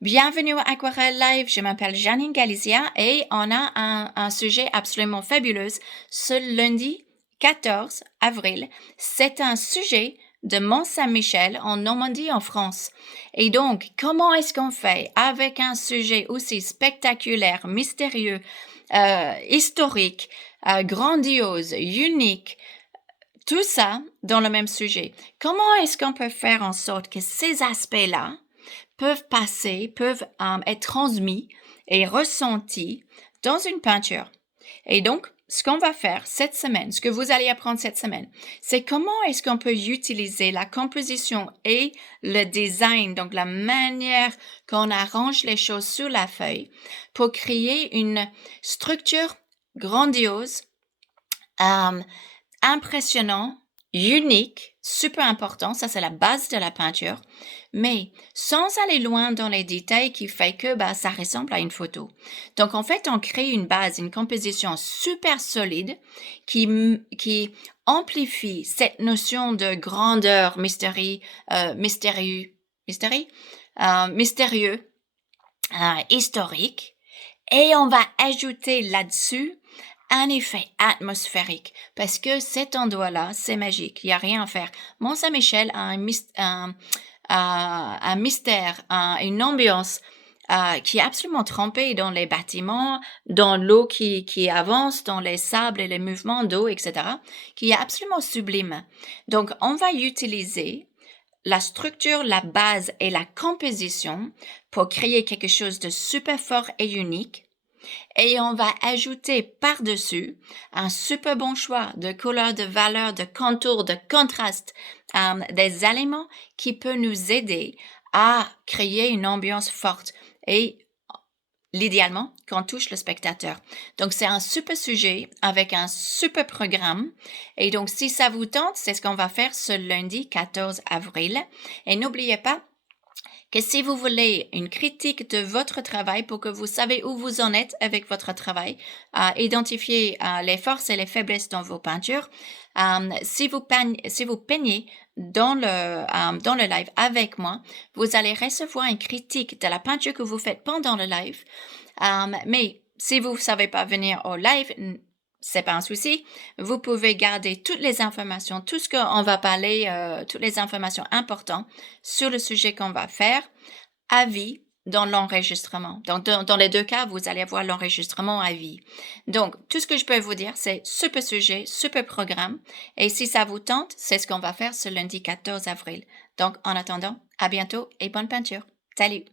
Bienvenue à Aquarelle Live, je m'appelle Janine Galizia et on a un sujet absolument fabuleux ce lundi 14 avril. C'est un sujet de Mont-Saint-Michel en Normandie en France. Et donc, comment est-ce qu'on fait avec un sujet aussi spectaculaire, mystérieux, historique, grandiose, unique, tout ça dans le même sujet? Comment est-ce qu'on peut faire en sorte que ces aspects-là peuvent être transmis et ressentis dans une peinture? Et donc, ce qu'on va faire cette semaine, ce que vous allez apprendre cette semaine, c'est comment est-ce qu'on peut utiliser la composition et le design, donc la manière qu'on arrange les choses sur la feuille pour créer une structure grandiose, impressionnant, unique, super important, ça c'est la base de la peinture, mais sans aller loin dans les détails qui fait que ça ressemble à une photo. Donc en fait, on crée une base, une composition super solide qui amplifie cette notion de grandeur, mystérieux, historique, et on va ajouter là-dessus un effet atmosphérique, parce que cet endroit-là, c'est magique, il n'y a rien à faire. Mont-Saint-Michel a un mystère, une ambiance qui est absolument trempée dans les bâtiments, dans l'eau qui avance, dans les sables et les mouvements d'eau, etc., qui est absolument sublime. Donc, on va utiliser la structure, la base et la composition pour créer quelque chose de super fort et unique. Et on va ajouter par-dessus un super bon choix de couleurs, de valeurs, de contours, de contrastes, des éléments qui peuvent nous aider à créer une ambiance forte et l'idéalement qu'on touche le spectateur. Donc c'est un super sujet avec un super programme, et donc si ça vous tente, c'est ce qu'on va faire ce lundi 14 avril. Et n'oubliez pas que si vous voulez une critique de votre travail pour que vous savez où vous en êtes avec votre travail, identifier les forces et les faiblesses dans vos peintures, si vous peignez dans le live avec moi, vous allez recevoir une critique de la peinture que vous faites pendant le live. Mais si vous ne savez pas venir au live, c'est pas un souci. Vous pouvez garder toutes les informations, tout ce qu'on va parler, toutes les informations importantes sur le sujet qu'on va faire à vie dans l'enregistrement. Donc, dans les deux cas, vous allez avoir l'enregistrement à vie. Donc, tout ce que je peux vous dire, c'est super sujet, super programme. Et si ça vous tente, c'est ce qu'on va faire ce lundi 14 avril. Donc, en attendant, à bientôt et bonne peinture. Salut!